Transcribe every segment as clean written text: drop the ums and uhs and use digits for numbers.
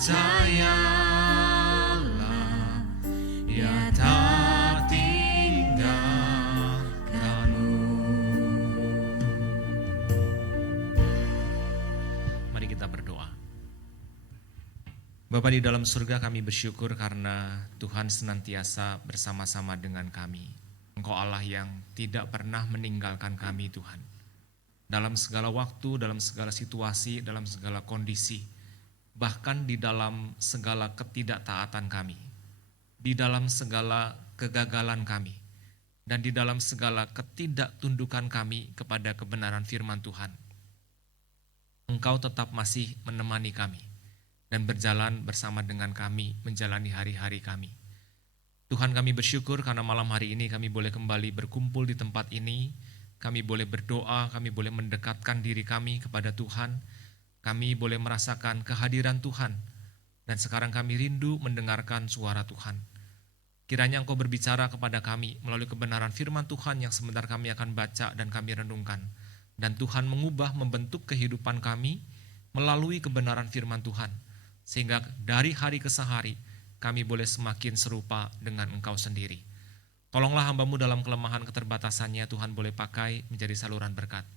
percayalah, Ia tak tinggalkanmu. Mari kita berdoa. Bapa di dalam surga, kami bersyukur karena Tuhan senantiasa bersama-sama dengan kami. Engkau Allah yang tidak pernah meninggalkan kami, Tuhan. Dalam segala waktu, dalam segala situasi, dalam segala kondisi, bahkan di dalam segala ketidaktaatan kami, di dalam segala kegagalan kami, dan di dalam segala ketidaktundukan kami kepada kebenaran firman Tuhan, Engkau tetap masih menemani kami dan berjalan bersama dengan kami menjalani hari-hari kami. Tuhan, kami bersyukur karena malam hari ini kami boleh kembali berkumpul di tempat ini. Kami boleh berdoa, kami boleh mendekatkan diri kami kepada Tuhan. Kami boleh merasakan kehadiran Tuhan. Dan sekarang kami rindu mendengarkan suara Tuhan. Kiranya Engkau berbicara kepada kami melalui kebenaran firman Tuhan yang sebentar kami akan baca dan kami renungkan. Dan Tuhan mengubah, membentuk kehidupan kami melalui kebenaran firman Tuhan. Sehingga dari hari ke hari kami boleh semakin serupa dengan Engkau sendiri. Tolonglah hamba-Mu dalam kelemahan keterbatasannya, Tuhan boleh pakai menjadi saluran berkat.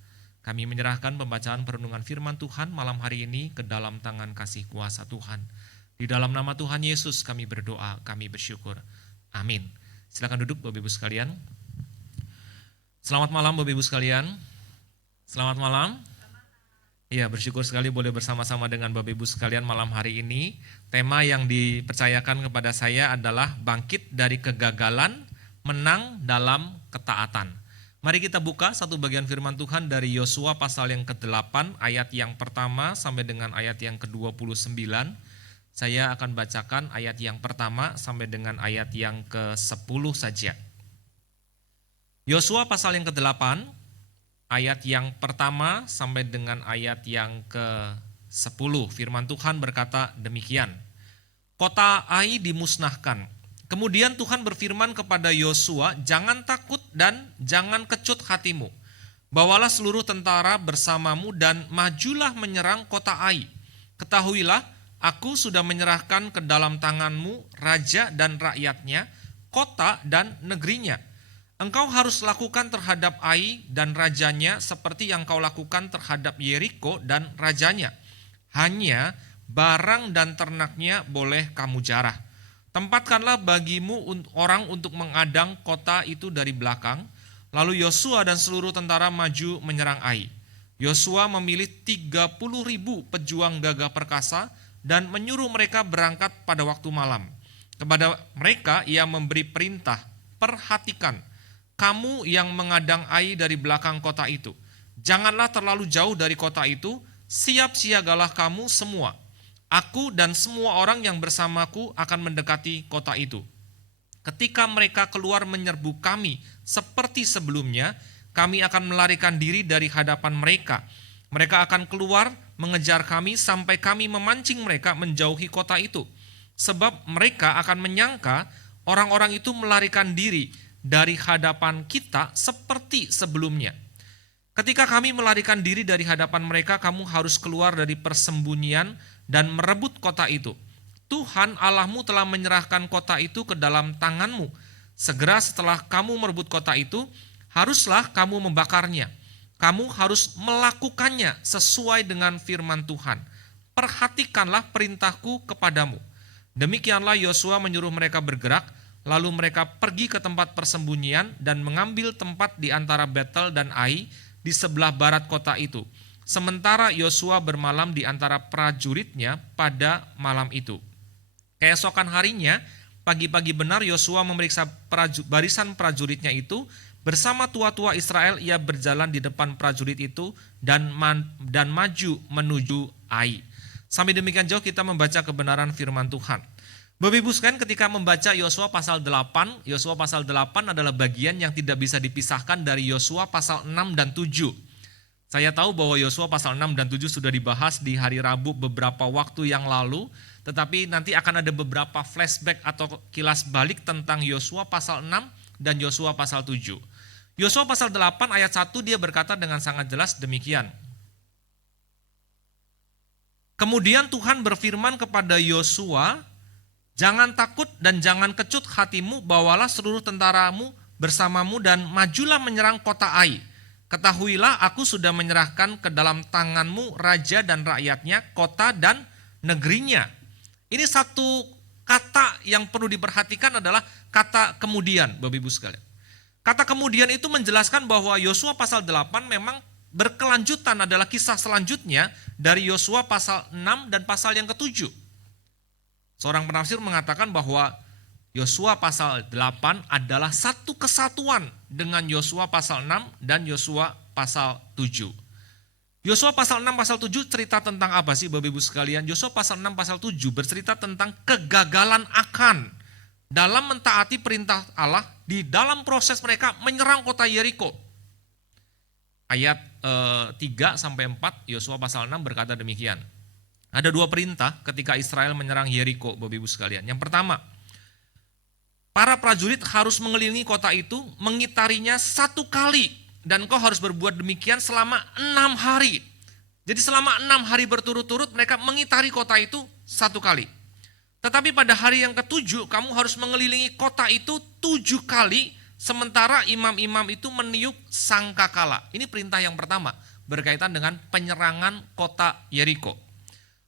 Kami menyerahkan pembacaan perenungan firman Tuhan malam hari ini ke dalam tangan kasih kuasa Tuhan. Di dalam nama Tuhan Yesus kami berdoa, kami bersyukur. Amin. Silakan duduk Bapak Ibu sekalian. Selamat malam Bapak Ibu sekalian. Selamat malam. Iya, bersyukur sekali boleh bersama-sama dengan Bapak Ibu sekalian malam hari ini. Tema yang dipercayakan kepada saya adalah bangkit dari kegagalan, menang dalam ketaatan. Mari kita buka satu bagian firman Tuhan dari Yosua pasal yang ke-8 ayat yang pertama sampai dengan ayat yang ke-29. Saya akan bacakan ayat yang pertama sampai dengan ayat yang ke-10 saja. Yosua pasal yang ke-8 ayat yang pertama sampai dengan ayat yang ke-10. Firman Tuhan berkata demikian. Kota Ai dimusnahkan. Kemudian Tuhan berfirman kepada Yosua, jangan takut dan jangan kecut hatimu. Bawalah seluruh tentara bersamamu dan majulah menyerang kota Ai. Ketahuilah, aku sudah menyerahkan ke dalam tanganmu raja dan rakyatnya, kota dan negerinya. Engkau harus lakukan terhadap Ai dan rajanya seperti yang kau lakukan terhadap Yeriko dan rajanya. Hanya barang dan ternaknya boleh kamu jarah. Tempatkanlah bagimu orang untuk mengadang kota itu dari belakang. Lalu Yosua dan seluruh tentara maju menyerang Ai. Yosua memilih 30.000 pejuang gagah perkasa dan menyuruh mereka berangkat pada waktu malam. Kepada mereka ia memberi perintah, perhatikan, kamu yang mengadang Ai dari belakang kota itu, janganlah terlalu jauh dari kota itu, siap siagalah kamu semua. Aku dan semua orang yang bersamaku akan mendekati kota itu. Ketika mereka keluar menyerbu kami seperti sebelumnya, kami akan melarikan diri dari hadapan mereka. Mereka akan keluar mengejar kami sampai kami memancing mereka menjauhi kota itu. Sebab mereka akan menyangka orang-orang itu melarikan diri dari hadapan kita seperti sebelumnya. Ketika kami melarikan diri dari hadapan mereka, kamu harus keluar dari persembunyian dan merebut kota itu. Tuhan Allahmu telah menyerahkan kota itu ke dalam tanganmu. Segera setelah kamu merebut kota itu, haruslah kamu membakarnya. Kamu harus melakukannya sesuai dengan firman Tuhan. Perhatikanlah perintahku kepadamu. Demikianlah Yosua menyuruh mereka bergerak. Lalu mereka pergi ke tempat persembunyian dan mengambil tempat di antara Betel dan Ai di sebelah barat kota itu. Sementara Yosua bermalam di antara prajuritnya pada malam itu. Keesokan harinya, pagi-pagi benar Yosua memeriksa barisan prajuritnya itu. Bersama tua-tua Israel ia berjalan di depan prajurit itu dan maju menuju Ai. Sampai demikian jauh kita membaca kebenaran firman Tuhan. Bapak Ibu sekalian, ketika membaca Yosua pasal 8, Yosua pasal 8 adalah bagian yang tidak bisa dipisahkan dari Yosua pasal 6 dan 7. Saya tahu bahwa Yosua pasal 6 dan 7 sudah dibahas di hari Rabu beberapa waktu yang lalu, tetapi nanti akan ada beberapa flashback atau kilas balik tentang Yosua pasal 6 dan Yosua pasal 7. Yosua pasal 8 ayat 1 dia berkata dengan sangat jelas demikian. Kemudian Tuhan berfirman kepada Yosua, jangan takut dan jangan kecut hatimu, bawalah seluruh tentaramu bersamamu dan majulah menyerang kota Ai. Ketahuilah aku sudah menyerahkan ke dalam tanganmu raja dan rakyatnya, kota dan negerinya. Ini satu kata yang perlu diperhatikan adalah kata kemudian, Bapak Ibu sekalian. Kata kemudian itu menjelaskan bahwa Yosua pasal 8 memang berkelanjutan, adalah kisah selanjutnya dari Yosua pasal 6 dan pasal yang ke-7. Seorang penafsir mengatakan bahwa Yosua pasal 8 adalah satu kesatuan dengan Yosua pasal 6 dan Yosua pasal 7. Yosua pasal 6 pasal 7 cerita tentang apa sih Bapak Ibu sekalian? Yosua pasal 6 pasal 7 bercerita tentang kegagalan Akan dalam mentaati perintah Allah di dalam proses mereka menyerang kota Yeriko. Ayat 3 sampai 4 Yosua pasal 6 berkata demikian. Ada dua perintah ketika Israel menyerang Yeriko, Bapak Ibu sekalian. Yang pertama, para prajurit harus mengelilingi kota itu, mengitarinya 1 kali. Dan kau harus berbuat demikian selama 6 hari. Jadi selama 6 hari berturut-turut mereka mengitari kota itu 1 kali. Tetapi pada hari yang ke-7 kamu harus mengelilingi kota itu 7 kali. Sementara imam-imam itu meniup sangkakala. Ini perintah yang pertama berkaitan dengan penyerangan kota Yeriko.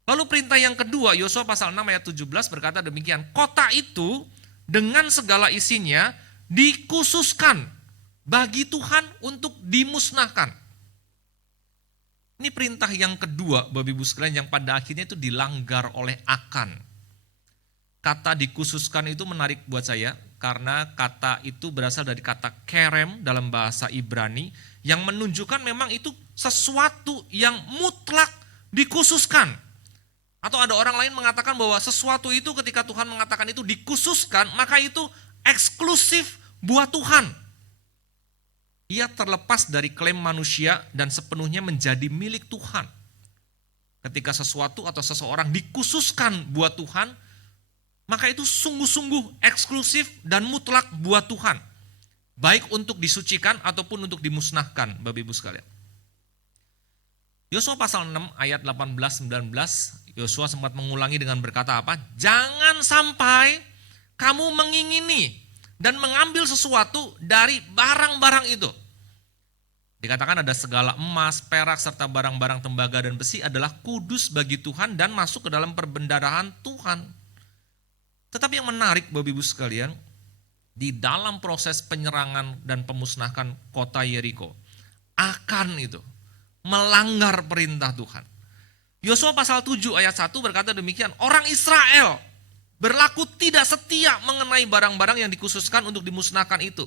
Lalu perintah yang kedua, Yosua pasal 6 ayat 17 berkata demikian. Kota itu dengan segala isinya dikhususkan bagi Tuhan untuk dimusnahkan. Ini perintah yang kedua Bapak Ibu sekalian yang pada akhirnya itu dilanggar oleh Akan. Kata dikhususkan itu menarik buat saya karena kata itu berasal dari kata kerem dalam bahasa Ibrani yang menunjukkan memang itu sesuatu yang mutlak dikhususkan. Atau ada orang lain mengatakan bahwa sesuatu itu ketika Tuhan mengatakan itu dikhususkan, maka itu eksklusif buat Tuhan. Ia terlepas dari klaim manusia dan sepenuhnya menjadi milik Tuhan. Ketika sesuatu atau seseorang dikhususkan buat Tuhan, maka itu sungguh-sungguh eksklusif dan mutlak buat Tuhan. Baik untuk disucikan ataupun untuk dimusnahkan, Bapak Ibu sekalian. Yosua pasal 6 ayat 18-19, Yosua sempat mengulangi dengan berkata apa? Jangan sampai kamu mengingini dan mengambil sesuatu dari barang-barang itu. Dikatakan ada segala emas, perak, serta barang-barang tembaga dan besi adalah kudus bagi Tuhan dan masuk ke dalam perbendaharaan Tuhan. Tetapi yang menarik Bapak Ibu sekalian, di dalam proses penyerangan dan pemusnahan kota Yeriko, Akan itu melanggar perintah Tuhan. Yosua pasal 7 ayat 1 berkata demikian, orang Israel berlaku tidak setia mengenai barang-barang yang dikhususkan untuk dimusnahkan itu.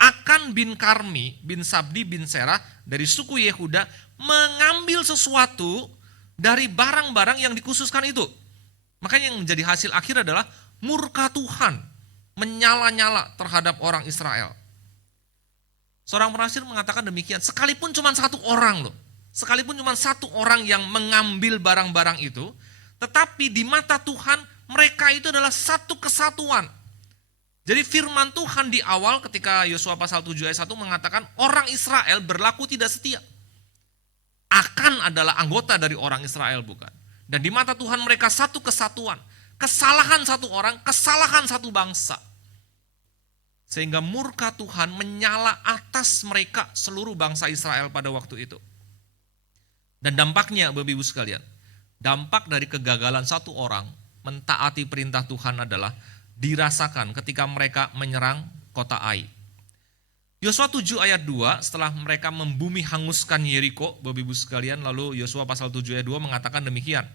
Akan bin Karmi bin Sabdi bin Serah dari suku Yehuda mengambil sesuatu dari barang-barang yang dikhususkan itu. Makanya yang menjadi hasil akhir adalah murka Tuhan menyala-nyala terhadap orang Israel. Seorang penafsir mengatakan demikian, sekalipun cuma satu orang loh. Sekalipun cuma satu orang yang mengambil barang-barang itu, tetapi di mata Tuhan mereka itu adalah satu kesatuan. Jadi firman Tuhan di awal ketika Yosua pasal 7 ayat 1 mengatakan orang Israel berlaku tidak setia. Akan adalah anggota dari orang Israel bukan. Dan di mata Tuhan mereka satu kesatuan. Kesalahan satu orang, kesalahan satu bangsa. Sehingga murka Tuhan menyala atas mereka seluruh bangsa Israel pada waktu itu. Dan dampaknya Bapak Ibu sekalian, dampak dari kegagalan satu orang mentaati perintah Tuhan adalah dirasakan ketika mereka menyerang kota Ai. Yosua 7 ayat 2 setelah mereka membumi hanguskan Yeriko, Bapak Ibu sekalian, lalu Yosua pasal 7 ayat 2 mengatakan demikian.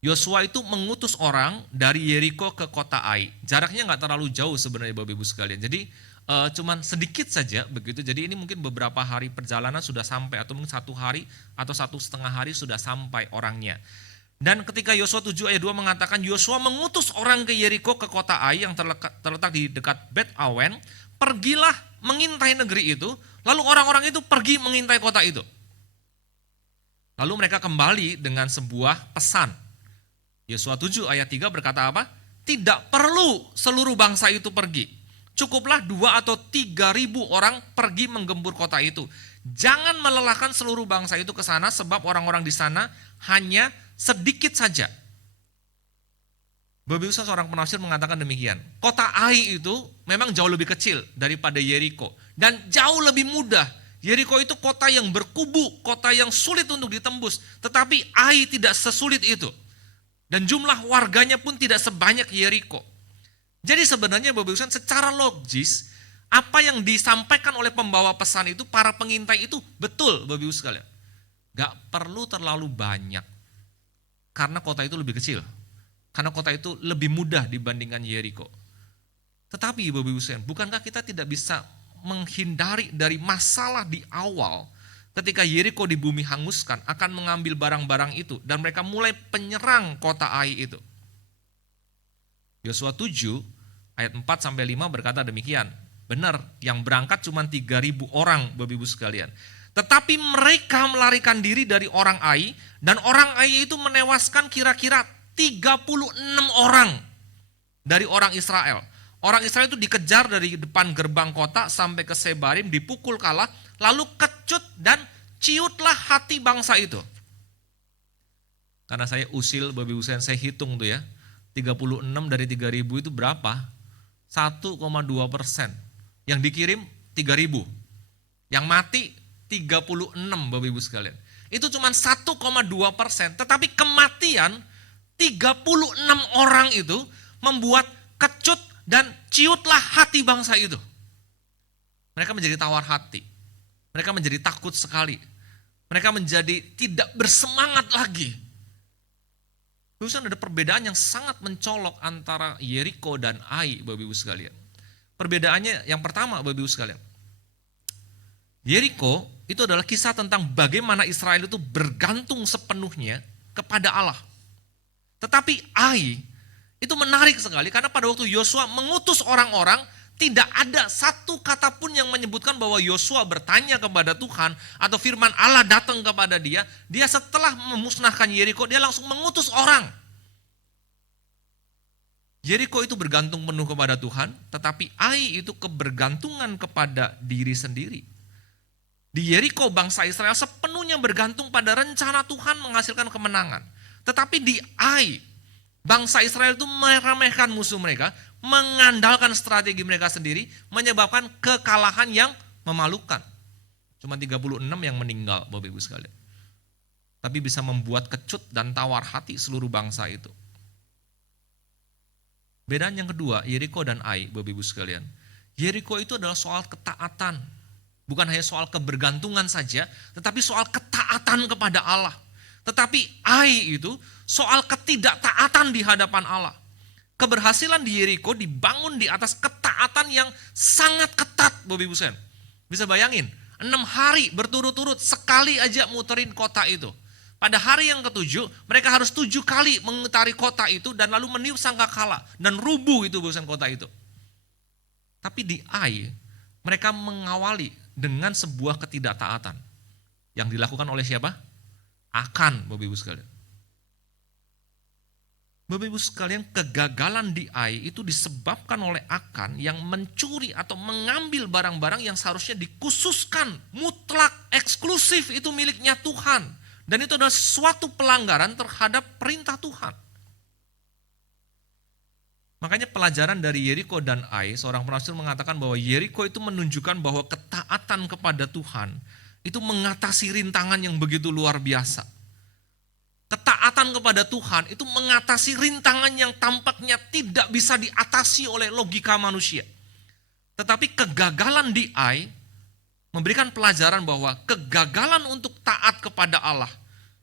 Yosua itu mengutus orang dari Yeriko ke kota Ai. Jaraknya nggak terlalu jauh sebenarnya Bapak Ibu sekalian. Jadi cuman sedikit saja begitu. Jadi ini mungkin beberapa hari perjalanan sudah sampai atau mungkin 1 hari atau 1,5 hari sudah sampai orangnya. Dan ketika Yosua 7 ayat 2 mengatakan Yosua mengutus orang ke Yeriko ke kota Ai yang terletak di dekat Bet Awen, pergilah mengintai negeri itu, lalu orang-orang itu pergi mengintai kota itu. Lalu mereka kembali dengan sebuah pesan. Yosua 7 ayat 3 berkata apa? Tidak perlu seluruh bangsa itu pergi. Cukuplah 2 atau 3 ribu orang pergi menggempur kota itu. Jangan melelahkan seluruh bangsa itu ke sana sebab orang-orang di sana hanya sedikit saja. Bapak Ibu seorang penafsir mengatakan demikian. Kota Ai itu memang jauh lebih kecil daripada Yeriko. Dan jauh lebih mudah. Yeriko itu kota yang berkubu, kota yang sulit untuk ditembus. Tetapi Ai tidak sesulit itu. Dan jumlah warganya pun tidak sebanyak Yeriko. Jadi sebenarnya Bapak Ibu secara logis, apa yang disampaikan oleh pembawa pesan itu, para pengintai itu betul Bapak Ibu sekalian. Gak perlu terlalu banyak. Karena kota itu lebih kecil. Karena kota itu lebih mudah dibandingkan Yeriko. Tetapi Bapak Ibu sekalian, bukankah kita tidak bisa menghindari dari masalah di awal ketika Yeriko di bumi hanguskan akan mengambil barang-barang itu dan mereka mulai penyerang kota Ai itu. Yosua 7 ayat 4 sampai 5 berkata demikian. Benar, yang berangkat cuma 3.000 orang Bapak Ibu sekalian. Tetapi mereka melarikan diri dari orang Ai dan orang Ai itu menewaskan kira-kira 36 orang dari orang Israel. Orang Israel itu dikejar dari depan gerbang kota sampai ke Sebarim, dipukul kalah, lalu kecut dan ciutlah hati bangsa itu. Karena saya usil, Bapak Ibu saya hitung tuh ya, 36 dari 3.000 itu berapa? 1,2%. Yang dikirim 3.000. Yang mati 36 Bapak Ibu sekalian. Itu cuma 1,2%, tetapi kematian 36 orang itu membuat kecut dan ciutlah hati bangsa itu. Mereka menjadi tawar hati. Mereka menjadi takut sekali. Mereka menjadi tidak bersemangat lagi. Terus ada perbedaan yang sangat mencolok antara Yeriko dan Ai, Bapak Ibu sekalian. Perbedaannya yang pertama, Bapak Ibu sekalian. Yeriko itu adalah kisah tentang bagaimana Israel itu bergantung sepenuhnya kepada Allah. Tetapi Ai itu menarik sekali karena pada waktu Yosua mengutus orang-orang, tidak ada satu kata pun yang menyebutkan bahwa Yosua bertanya kepada Tuhan atau firman Allah datang kepada dia. Dia setelah memusnahkan Yeriko, dia langsung mengutus orang. Yeriko itu bergantung penuh kepada Tuhan, tetapi Ai itu kebergantungan kepada diri sendiri. Di Yeriko bangsa Israel sepenuhnya bergantung pada rencana Tuhan menghasilkan kemenangan. Tetapi di Ai, bangsa Israel itu meremehkan musuh mereka, mengandalkan strategi mereka sendiri, menyebabkan kekalahan yang memalukan. Cuma 36 yang meninggal, Bapak Ibu sekalian. Tapi bisa membuat kecut dan tawar hati seluruh bangsa itu. Bedaan yang kedua, Yeriko dan Ai, Bapak Ibu sekalian. Yeriko itu adalah soal ketaatan. Bukan hanya soal kebergantungan saja, tetapi soal ketaatan kepada Allah. Tetapi Ai itu soal ketidaktaatan di hadapan Allah. Keberhasilan di Yeriko dibangun di atas ketaatan yang sangat ketat, Bapak Ibu sekalian. Bisa bayangin, 6 hari berturut-turut sekali aja muterin kota itu. Pada hari yang ke-7, mereka harus 7 kali mengitari kota itu dan lalu meniup sangkakala dan rubuh itu bukan kota itu. Tapi di Ai, mereka mengawali dengan sebuah ketidaktaatan. Yang dilakukan oleh siapa? Akan, Bapak Ibu sekalian. Bapak Ibu sekalian, kegagalan di Ai itu disebabkan oleh Akan yang mencuri atau mengambil barang-barang yang seharusnya dikhususkan, mutlak, eksklusif, itu miliknya Tuhan. Dan itu adalah suatu pelanggaran terhadap perintah Tuhan. Makanya pelajaran dari Yeriko dan Ai, seorang penafsir mengatakan bahwa Yeriko itu menunjukkan bahwa ketaatan kepada Tuhan itu mengatasi rintangan yang begitu luar biasa. Ketaatan kepada Tuhan itu mengatasi rintangan yang tampaknya tidak bisa diatasi oleh logika manusia. Tetapi kegagalan di Ai memberikan pelajaran bahwa kegagalan untuk taat kepada Allah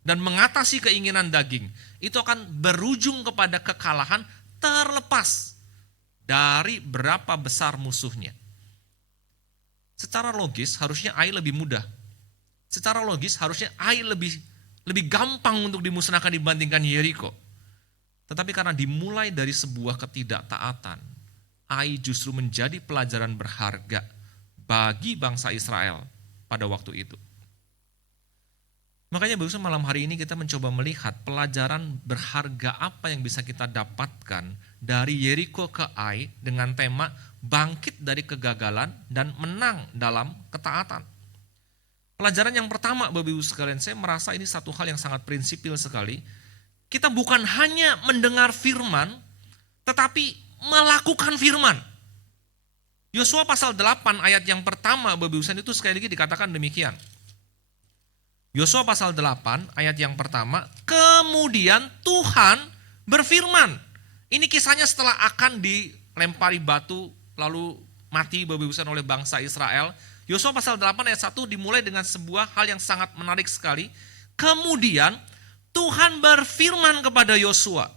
dan mengatasi keinginan daging itu akan berujung kepada kekalahan terlepas dari berapa besar musuhnya. Secara logis harusnya Ai lebih mudah. Secara logis harusnya Ai lebih gampang untuk dimusnahkan dibandingkan Yeriko. Tetapi karena dimulai dari sebuah ketidaktaatan, Ai justru menjadi pelajaran berharga bagi bangsa Israel pada waktu itu. Makanya barusan malam hari ini kita mencoba melihat pelajaran berharga apa yang bisa kita dapatkan dari Yeriko ke Ai dengan tema bangkit dari kegagalan dan menang dalam ketaatan. Pelajaran yang pertama Bapak Ibu sekalian, saya merasa ini satu hal yang sangat prinsipil sekali. Kita bukan hanya mendengar firman, tetapi melakukan firman. Yosua pasal 8 ayat yang pertama Bapak Ibu sekalian itu sekali lagi dikatakan demikian. Yosua pasal 8 ayat yang pertama, kemudian Tuhan berfirman. Ini kisahnya setelah akan dilempari batu lalu mati Bapak Ibu sekalian oleh bangsa Israel. Yosua pasal 8 ayat 1 dimulai dengan sebuah hal yang sangat menarik sekali. Kemudian Tuhan berfirman kepada Yosua.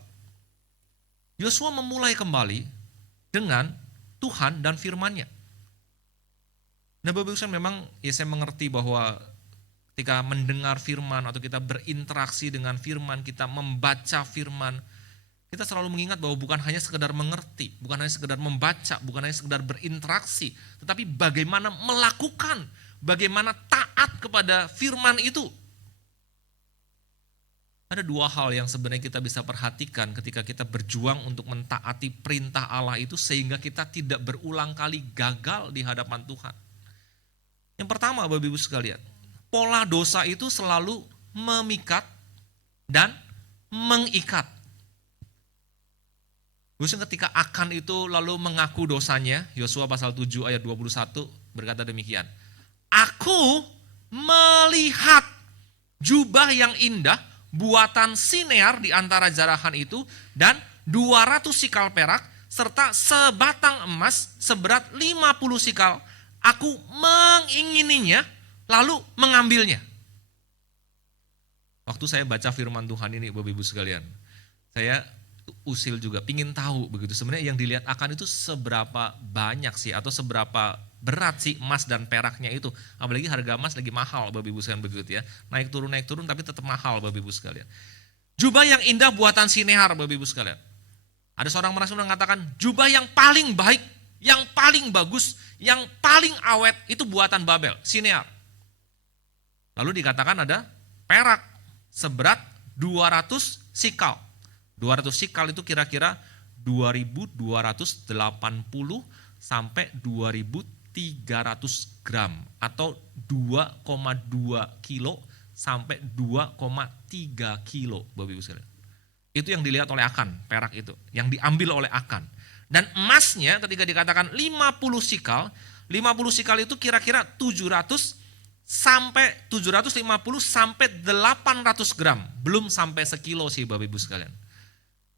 Yosua memulai kembali dengan Tuhan dan firman-Nya. Nah Bapak Ibu sekalian, memang ya saya mengerti bahwa ketika mendengar firman atau kita berinteraksi dengan firman, kita membaca firman, kita selalu mengingat bahwa bukan hanya sekedar mengerti, bukan hanya sekedar membaca, bukan hanya sekedar berinteraksi, tetapi bagaimana melakukan, bagaimana taat kepada firman itu. Ada dua hal yang sebenarnya kita bisa perhatikan ketika kita berjuang untuk mentaati perintah Allah itu sehingga kita tidak berulang kali gagal di hadapan Tuhan. Yang pertama Bapak Ibu sekalian, pola dosa itu selalu memikat dan mengikat. Khususnya ketika Akan itu lalu mengaku dosanya, Yosua pasal 7 ayat 21 berkata demikian. Aku melihat jubah yang indah, buatan Sinear di antara jarahan itu, dan 200 sikal perak, serta sebatang emas seberat 50 sikal. Aku mengingininya, lalu mengambilnya. Waktu saya baca firman Tuhan ini Bapak Ibu sekalian, saya usil juga, pingin tahu begitu sebenarnya yang dilihat Akan itu seberapa banyak sih atau seberapa berat sih emas dan peraknya itu. Apalagi harga emas lagi mahal Bapak Ibu sekalian begitu ya. Naik turun tapi tetap mahal Bapak Ibu sekalian. Jubah yang indah buatan Sinear Bapak Ibu sekalian. Ada seorang rasul mengatakan jubah yang paling baik, yang paling bagus, yang paling awet itu buatan Babel, Sinear. Lalu dikatakan ada perak seberat 200 sikal. 200 sikal itu kira-kira 2.280 sampai 2.300 gram atau 2,2 kilo sampai 2,3 kilo Bapak Ibu sekalian. Itu yang dilihat oleh Akan, perak itu, yang diambil oleh Akan. Dan emasnya ketika dikatakan 50 sikal itu kira-kira 750 sampai 800 gram, belum sampai sekilo sih Bapak Ibu sekalian.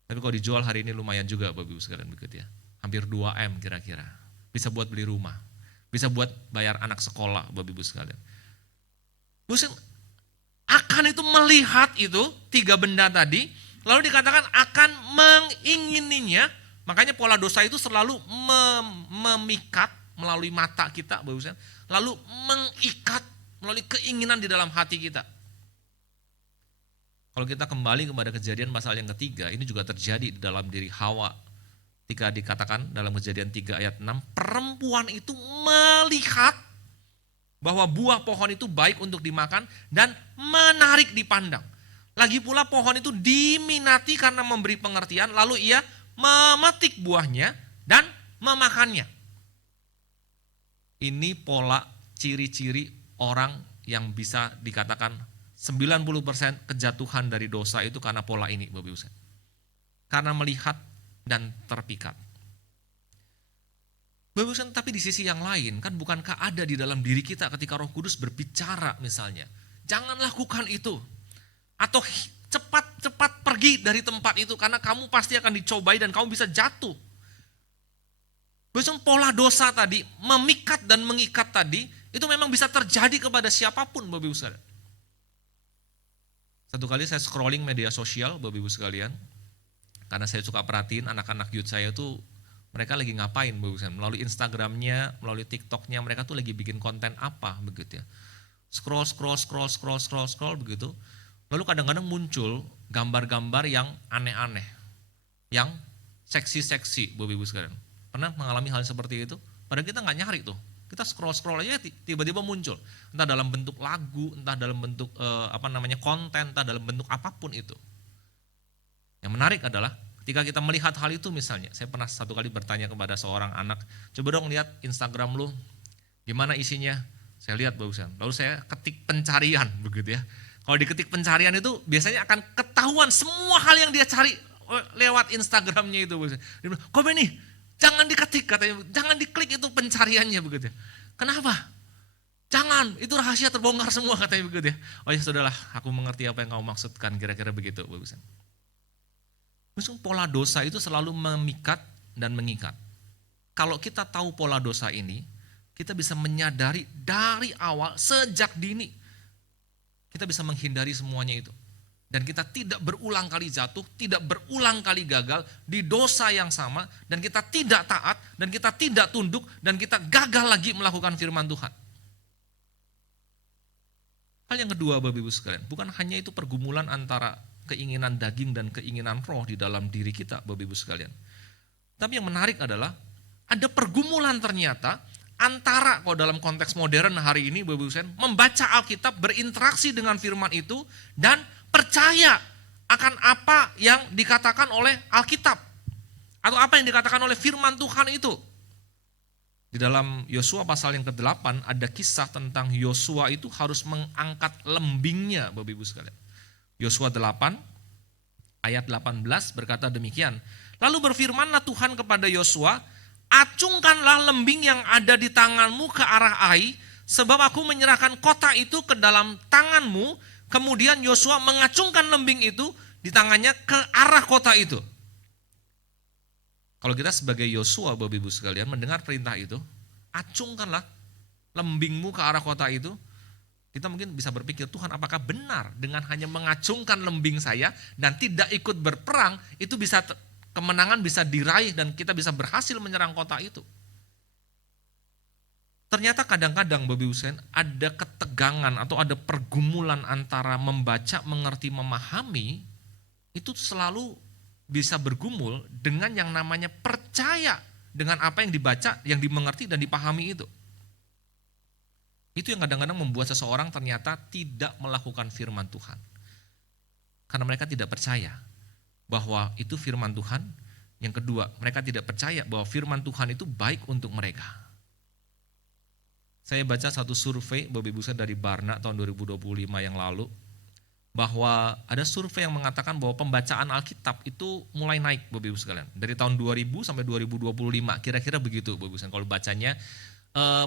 Tapi kalau dijual hari ini lumayan juga Bapak Ibu sekalian begitu ya. Hampir 2M kira-kira. Bisa buat beli rumah. Bisa buat bayar anak sekolah Bapak Ibu sekalian. Akan itu melihat itu 3 benda tadi. Lalu dikatakan akan mengingininya. Makanya pola dosa itu selalu memikat melalui mata kita Bapak Ibu sekalian. Lalu mengikat melalui keinginan di dalam hati kita. Kalau kita kembali kepada Kejadian pasal yang ketiga, ini juga terjadi di dalam diri Hawa. Ketika dikatakan dalam Kejadian 3 ayat 6, perempuan itu melihat bahwa buah pohon itu baik untuk dimakan dan menarik dipandang. Lagi pula pohon itu diminati karena memberi pengertian, lalu ia memetik buahnya dan memakannya. Ini pola ciri-ciri orang yang bisa dikatakan 90% kejatuhan dari dosa itu karena pola ini Bapak Ibu. Karena melihat dan terpikat. Bapak Ibu, tapi di sisi yang lain kan bukankah ada di dalam diri kita ketika Roh Kudus berbicara misalnya, jangan lakukan itu. Atau cepat-cepat pergi dari tempat itu karena kamu pasti akan dicobai dan kamu bisa jatuh. Bapak Ibu, pola dosa tadi, memikat dan mengikat tadi, itu memang bisa terjadi kepada siapapun Bapak Ibu sekalian. Satu kali saya scrolling media sosial Bapak Ibu sekalian, karena saya suka perhatiin anak-anak youth saya itu mereka lagi ngapain Bapak Ibu sekalian. Melalui Instagramnya, melalui TikToknya mereka tuh lagi bikin konten apa begitu ya. Scroll begitu. Lalu kadang-kadang muncul gambar-gambar yang aneh-aneh, yang seksi-seksi Bapak Ibu sekalian. Pernah mengalami hal seperti itu? Padahal kita nggak nyari tuh. Kita scroll aja tiba-tiba muncul, entah dalam bentuk lagu, entah dalam bentuk konten, entah dalam bentuk apapun itu. Yang menarik adalah ketika kita melihat hal itu misalnya, saya pernah satu kali bertanya kepada seorang anak, coba dong lihat Instagram lu, gimana isinya, Saya lihat bagusan. Lalu saya ketik pencarian begitu ya. Kalau diketik pencarian itu biasanya akan ketahuan semua hal yang dia cari lewat Instagramnya itu. Dia bilang, komen nih, jangan diketik katanya, jangan diklik itu pencariannya begitu ya. Kenapa? Jangan, itu rahasia terbongkar semua katanya begitu ya. Oh ya sudahlah, aku mengerti apa yang kamu maksudkan, kira-kira begitu bagusan. Maksudnya pola dosa itu selalu memikat dan mengikat. Kalau kita tahu pola dosa ini, kita bisa menyadari dari awal sejak dini. Kita bisa menghindari semuanya itu. Dan kita tidak berulang kali jatuh, tidak berulang kali gagal di dosa yang sama. Dan kita tidak taat, dan kita tidak tunduk, dan kita gagal lagi melakukan firman Tuhan. Hal yang kedua Bapak Ibu sekalian, bukan hanya itu pergumulan antara keinginan daging dan keinginan roh di dalam diri kita Bapak Ibu sekalian. Tapi yang menarik adalah ada pergumulan ternyata antara, kalau dalam konteks modern hari ini Bapak Ibu sekalian, membaca Alkitab, berinteraksi dengan firman itu, dan percaya akan apa yang dikatakan oleh Alkitab. Atau apa yang dikatakan oleh firman Tuhan itu. Di dalam Yosua pasal yang ke-8 ada kisah tentang Yosua itu harus mengangkat lembingnya Bapak Ibu sekalian. Yosua 8 ayat 18 berkata demikian. Lalu berfirmanlah Tuhan kepada Yosua, acungkanlah lembing yang ada di tanganmu ke arah Ai, sebab aku menyerahkan kota itu ke dalam tanganmu. Kemudian Yosua mengacungkan lembing itu di tangannya ke arah kota itu. Kalau kita sebagai Yosua Bapak Ibu sekalian mendengar perintah itu, acungkanlah lembingmu ke arah kota itu, kita mungkin bisa berpikir, Tuhan apakah benar dengan hanya mengacungkan lembing saya dan tidak ikut berperang, itu bisa kemenangan bisa diraih dan kita bisa berhasil menyerang kota itu. Ternyata kadang-kadang Bapak Ibu sekalian ada ketegangan atau ada pergumulan antara membaca, mengerti, memahami, itu selalu bisa bergumul dengan yang namanya percaya dengan apa yang dibaca, yang dimengerti dan dipahami itu. Itu yang kadang-kadang membuat seseorang ternyata tidak melakukan firman Tuhan. Karena mereka tidak percaya bahwa itu firman Tuhan. Yang kedua, mereka tidak percaya bahwa firman Tuhan itu baik untuk mereka. Saya baca satu survei Bapak Ibu sekalian dari Barna tahun 2025 yang lalu, bahwa ada survei yang mengatakan bahwa pembacaan Alkitab itu mulai naik Bapak Ibu sekalian. Dari tahun 2000 sampai 2025, kira-kira begitu Bapak Ibu sekalian. Kalau bacanya,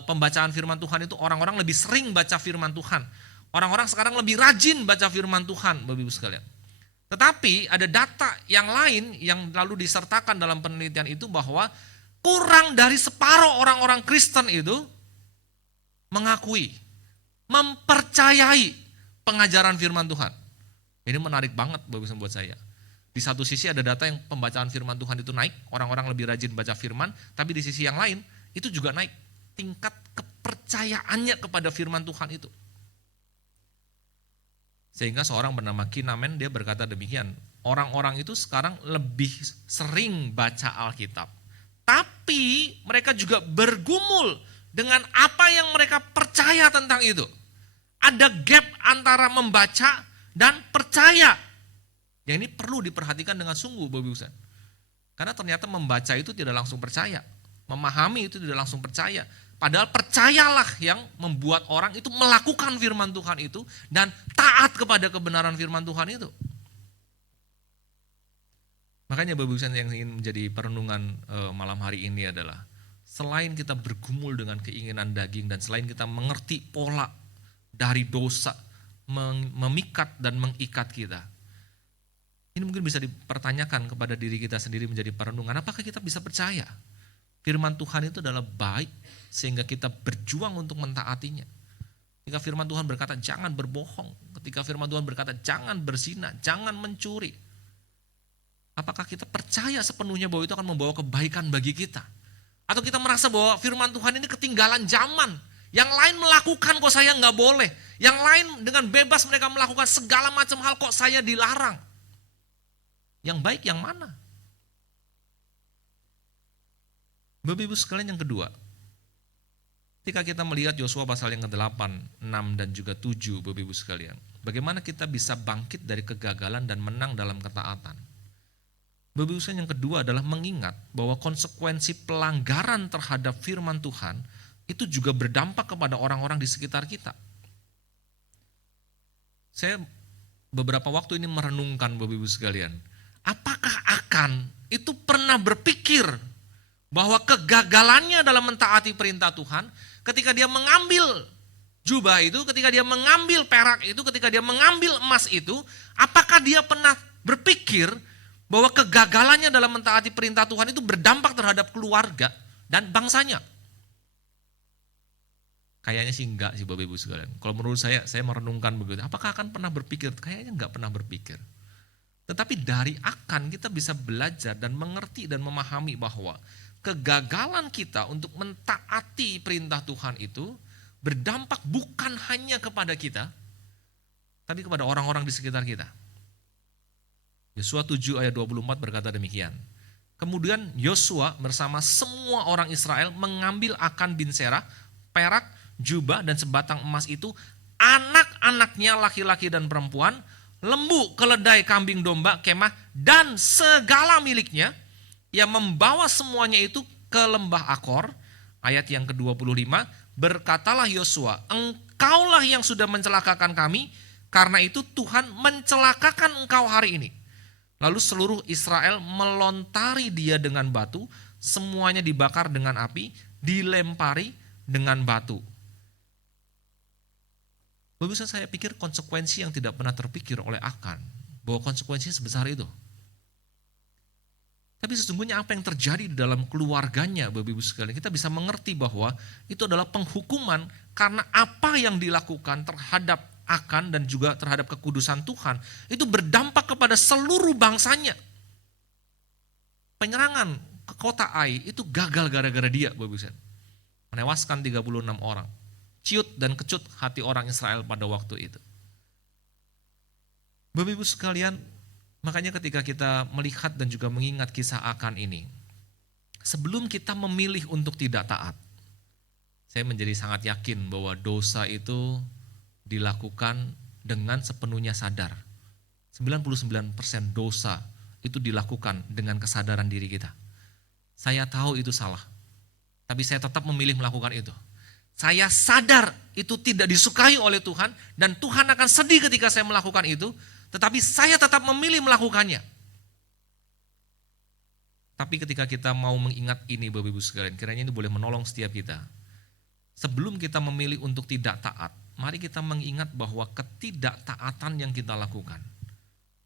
pembacaan firman Tuhan itu orang-orang lebih sering baca firman Tuhan. Orang-orang sekarang lebih rajin baca firman Tuhan Bapak Ibu sekalian. Tetapi ada data yang lain yang lalu disertakan dalam penelitian itu bahwa kurang dari separuh orang-orang Kristen itu mengakui, mempercayai pengajaran firman Tuhan. Ini menarik banget buat saya. Di satu sisi ada data yang pembacaan firman Tuhan itu naik, orang-orang lebih rajin baca firman, tapi di sisi yang lain itu juga naik tingkat kepercayaannya kepada firman Tuhan itu. Sehingga seorang bernama Kinamen dia berkata demikian, orang-orang itu sekarang lebih sering baca Alkitab, tapi mereka juga bergumul dengan apa yang mereka percaya tentang itu. Ada gap antara membaca dan percaya. Yang ini perlu diperhatikan dengan sungguh Bapak Ibu sekalian. Karena ternyata membaca itu tidak langsung percaya. Memahami itu tidak langsung percaya. Padahal percayalah yang membuat orang itu melakukan firman Tuhan itu dan taat kepada kebenaran firman Tuhan itu. Makanya Bapak Ibu sekalian yang ingin menjadi perenungan malam hari ini adalah selain kita bergumul dengan keinginan daging dan selain kita mengerti pola dari dosa memikat dan mengikat kita. Ini mungkin bisa dipertanyakan kepada diri kita sendiri menjadi perenungan. Apakah kita bisa percaya firman Tuhan itu adalah baik sehingga kita berjuang untuk mentaatinya. Ketika firman Tuhan berkata jangan berbohong. Ketika firman Tuhan berkata jangan berzina, jangan mencuri. Apakah kita percaya sepenuhnya bahwa itu akan membawa kebaikan bagi kita? Atau kita merasa bahwa firman Tuhan ini ketinggalan zaman. Yang lain melakukan kok saya nggak boleh. Yang lain dengan bebas mereka melakukan segala macam hal kok saya dilarang. Yang baik yang mana? Bapak Ibu sekalian yang kedua. Ketika kita melihat Yosua pasal yang ke-8, 6 dan juga 7 Bapak Ibu sekalian. Bagaimana kita bisa bangkit dari kegagalan dan menang dalam ketaatan. Bapak Ibu sekalian yang kedua adalah mengingat bahwa konsekuensi pelanggaran terhadap firman Tuhan itu juga berdampak kepada orang-orang di sekitar kita. Saya beberapa waktu ini merenungkan Bapak Ibu sekalian, apakah Akan itu pernah berpikir bahwa kegagalannya dalam mentaati perintah Tuhan ketika dia mengambil jubah itu, ketika dia mengambil perak itu, ketika dia mengambil emas itu, apakah dia pernah berpikir bahwa kegagalannya dalam mentaati perintah Tuhan itu berdampak terhadap keluarga dan bangsanya? Kayaknya sih enggak sih Bapak Ibu sekalian. Kalau menurut saya merenungkan begitu. Apakah akan pernah berpikir? Kayaknya enggak pernah berpikir. Tetapi dari Akan kita bisa belajar dan mengerti dan memahami bahwa kegagalan kita untuk mentaati perintah Tuhan itu berdampak bukan hanya kepada kita, tapi kepada orang-orang di sekitar kita. Yosua 7 ayat 24 berkata demikian. Kemudian Yosua bersama semua orang Israel mengambil Akan bin Serah, perak, jubah dan sebatang emas itu, anak-anaknya laki-laki dan perempuan, lembu, keledai, kambing, domba, kemah, dan segala miliknya. Ia membawa semuanya itu ke lembah Akor. Ayat yang ke-25, berkatalah Yosua, engkaulah yang sudah mencelakakan kami, karena itu Tuhan mencelakakan engkau hari ini. Lalu seluruh Israel melontari dia dengan batu, semuanya dibakar dengan api, dilempari dengan batu. Bagus, saya pikir konsekuensi yang tidak pernah terpikir oleh Akan, bahwa konsekuensinya sebesar itu. Tapi sesungguhnya apa yang terjadi di dalam keluarganya, Bapak Ibu sekalian, kita bisa mengerti bahwa itu adalah penghukuman karena apa yang dilakukan terhadap Akan dan juga terhadap kekudusan Tuhan, itu berdampak kepada seluruh bangsanya. Penyerangan ke kota Ai itu gagal gara-gara dia, Bapak Ibu sekalian. Menewaskan 36 orang. Ciut dan kecut hati orang Israel pada waktu itu. Bapak Ibu sekalian, makanya ketika kita melihat dan juga mengingat kisah Akan ini, sebelum kita memilih untuk tidak taat, saya menjadi sangat yakin bahwa dosa itu dilakukan dengan sepenuhnya sadar. 99% dosa itu dilakukan dengan kesadaran diri kita. Saya tahu itu salah, tapi saya tetap memilih melakukan itu. Saya sadar itu tidak disukai oleh Tuhan dan Tuhan akan sedih ketika saya melakukan itu, tetapi saya tetap memilih melakukannya. Tapi ketika kita mau mengingat ini Bapak Ibu sekalian, kiranya ini boleh menolong setiap kita. Sebelum kita memilih untuk tidak taat, mari kita mengingat bahwa ketidaktaatan yang kita lakukan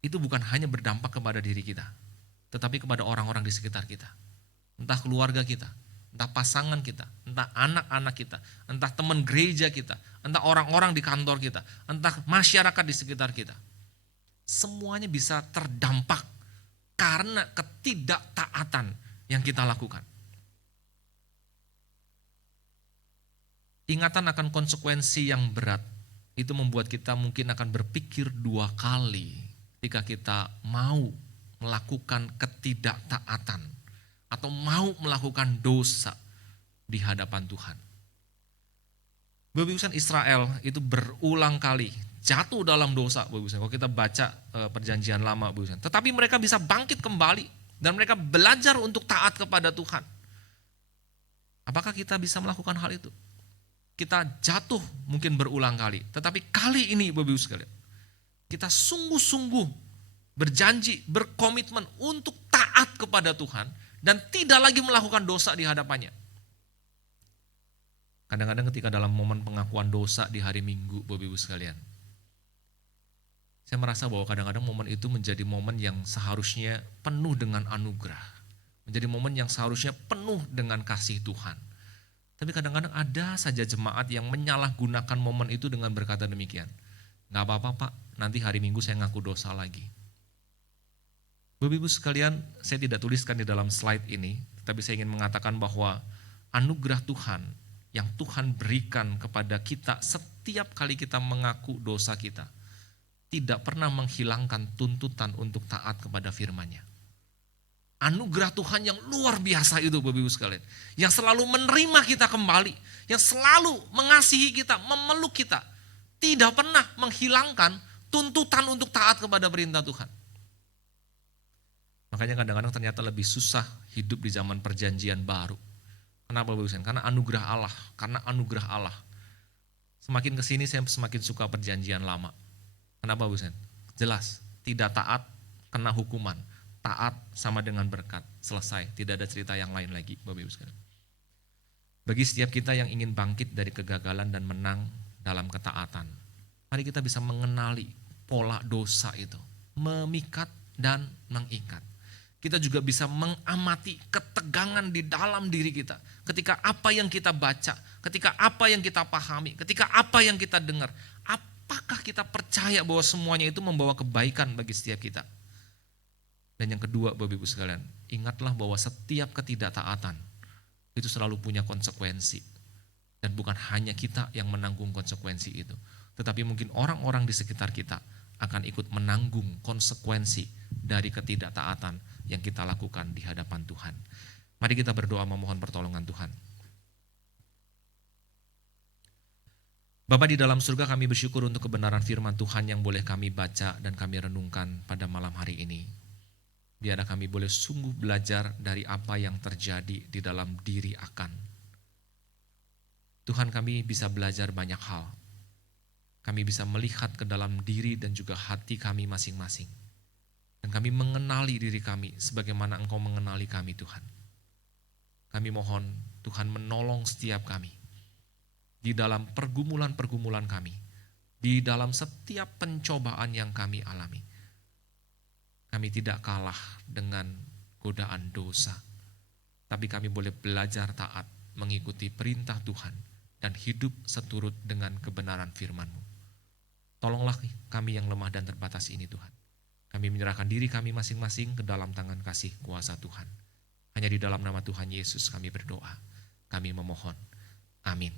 itu bukan hanya berdampak kepada diri kita, tetapi kepada orang-orang di sekitar kita. Entah keluarga kita, entah pasangan kita, entah anak-anak kita, entah teman gereja kita, entah orang-orang di kantor kita, entah masyarakat di sekitar kita. Semuanya bisa terdampak karena ketidaktaatan yang kita lakukan. Ingatan akan konsekuensi yang berat itu membuat kita mungkin akan berpikir 2 kali ketika kita mau melakukan ketidaktaatan atau mau melakukan dosa di hadapan Tuhan. Bapak Ibu Israel itu berulang kali jatuh dalam dosa, Bapak Ibu. Kalau kita baca perjanjian lama, Bapak Ibu. Tetapi mereka bisa bangkit kembali dan mereka belajar untuk taat kepada Tuhan. Apakah kita bisa melakukan hal itu? Kita jatuh mungkin berulang kali, tetapi kali ini Bapak Ibu sekalian, kita sungguh-sungguh berjanji, berkomitmen untuk taat kepada Tuhan dan tidak lagi melakukan dosa di hadapannya. Kadang-kadang ketika dalam momen pengakuan dosa di hari Minggu, Bapak Ibu sekalian, saya merasa bahwa kadang-kadang momen itu menjadi momen yang seharusnya penuh dengan anugerah, menjadi momen yang seharusnya penuh dengan kasih Tuhan. Tapi kadang-kadang ada saja jemaat yang menyalahgunakan momen itu dengan berkata demikian, gak apa-apa Pak, nanti hari Minggu saya ngaku dosa lagi. Bapak Ibu sekalian, saya tidak tuliskan di dalam slide ini, tapi saya ingin mengatakan bahwa anugerah Tuhan yang Tuhan berikan kepada kita setiap kali kita mengaku dosa kita, tidak pernah menghilangkan tuntutan untuk taat kepada firman-Nya. Anugerah Tuhan yang luar biasa itu Bapak Ibu sekalian, yang selalu menerima kita kembali, yang selalu mengasihi kita, memeluk kita, tidak pernah menghilangkan tuntutan untuk taat kepada perintah Tuhan. Makanya kadang-kadang ternyata lebih susah hidup di zaman perjanjian baru. Kenapa Bapak Ibu sekalian? Karena anugerah Allah, karena anugerah Allah. Semakin kesini saya semakin suka perjanjian lama. Kenapa Bapak Ibu sekalian? Jelas, tidak taat kena hukuman. Taat sama dengan berkat. Selesai, tidak ada cerita yang lain lagi Bapak Ibu sekalian. Bagi setiap kita yang ingin bangkit dari kegagalan dan menang dalam ketaatan, mari kita bisa mengenali pola dosa itu, memikat dan mengikat. Kita juga bisa mengamati ketegangan di dalam diri kita. Ketika apa yang kita baca, ketika apa yang kita pahami, ketika apa yang kita dengar, apakah kita percaya bahwa semuanya itu membawa kebaikan bagi setiap kita? Dan yang kedua Bapak Ibu sekalian, ingatlah bahwa setiap ketidaktaatan itu selalu punya konsekuensi. Dan bukan hanya kita yang menanggung konsekuensi itu, tetapi mungkin orang-orang di sekitar kita akan ikut menanggung konsekuensi dari ketidaktaatan yang kita lakukan di hadapan Tuhan. Mari kita berdoa memohon pertolongan Tuhan. Bapa di dalam surga, kami bersyukur untuk kebenaran firman Tuhan yang boleh kami baca dan kami renungkan pada malam hari ini. Biarlah kami boleh sungguh belajar dari apa yang terjadi di dalam diri akan. Tuhan, kami bisa belajar banyak hal. Kami bisa melihat ke dalam diri dan juga hati kami masing-masing. Dan kami mengenali diri kami sebagaimana Engkau mengenali kami Tuhan. Kami mohon Tuhan menolong setiap kami di dalam pergumulan-pergumulan kami, di dalam setiap pencobaan yang kami alami. Kami tidak kalah dengan godaan dosa, tapi kami boleh belajar taat mengikuti perintah Tuhan dan hidup seturut dengan kebenaran firman-Mu. Tolonglah kami yang lemah dan terbatas ini Tuhan. Kami menyerahkan diri kami masing-masing ke dalam tangan kasih kuasa Tuhan. Hanya di dalam nama Tuhan Yesus kami berdoa. Kami memohon. Amin.